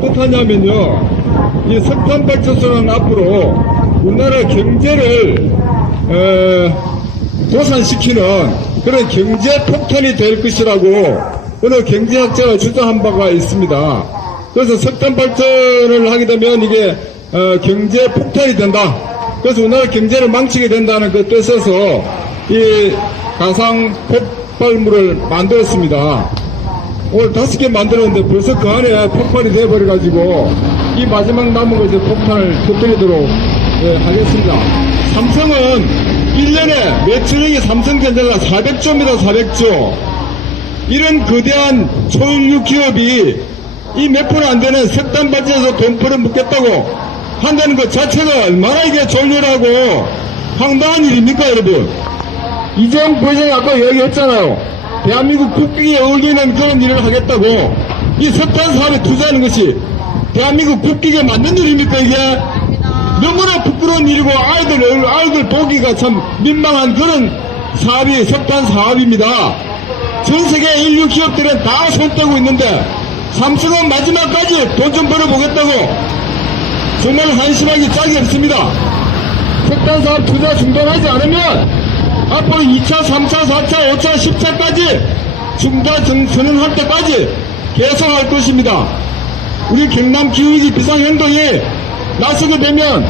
뜻하냐면요. 이 석탄 발전소는 앞으로 우리나라 경제를 어, 도산시키는 그런 경제 폭탄이 될 것이라고 어느 경제학자가 주장한 바가 있습니다. 그래서 석탄 발전을 하게 되면 이게 어, 경제 폭탄이 된다. 그래서 우리나라 경제를 망치게 된다는 그 뜻에서 이 가상 폭발물을 만들었습니다. 오늘 다섯 개 만들었는데 벌써 그 안에 폭발이 돼버려가지고 이 마지막 남은 거 이제 폭탄을 터뜨리도록 예, 하겠습니다. 삼성은 1년에 매출액이 삼성전자가 400조입니다, 400조. 이런 거대한 초일류 기업이 이몇푼안 되는 석탄 발전에서 돈 벌어먹겠다고 한다는 것 자체가 얼마나 이게 졸렬하고 황당한 일입니까, 여러분? 이재용 부회장이 아까 얘기했잖아요. 대한민국 국기에 어울리는 그런 일을 하겠다고. 이 석탄 사업에 투자하는 것이 대한민국 국기에 맞는 일입니까, 이게? 너무나 부끄러운 일이고, 아이들, 얼- 아이들 보기가 참 민망한 그런 사업이 석탄 사업입니다. 전 세계 인류 기업들은 다 손떼고 있는데, 삼성은 마지막까지 돈 좀 벌어보겠다고. 정말 한심하기 짝이 없습니다. 석탄 사업 투자 중단하지 않으면 앞으로 2차, 3차, 4차, 5차, 10차까지 중단 정- 선언할 때까지 계속할 것입니다. 우리 경남 기후위기 비상행동에 나서게 되면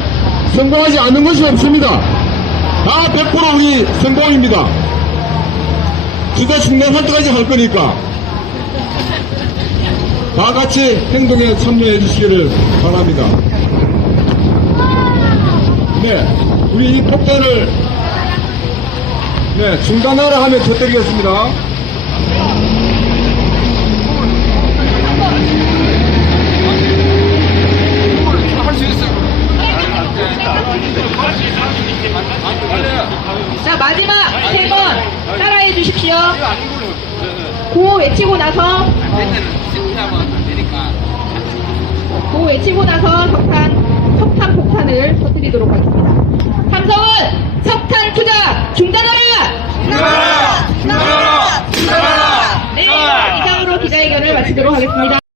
성공하지 않는 것이 없습니다. 다 100% 우리 성공입니다. 투자 중단할 때까지 할 거니까 다 같이 행동에 참여해 주시기를 바랍니다. 네, 우리 이 폭탄을 네, 중단하라 하면. 할수 있어요. 자, 마지막 세 번 따라해 주십시오. 구호 외치고 나서, 구호 외치고 나서 석탄, 석탄 폭탄을 터뜨리도록 하겠습니다. 삼성은 석탄 투자 중단하라! 마치도록 하겠습니다.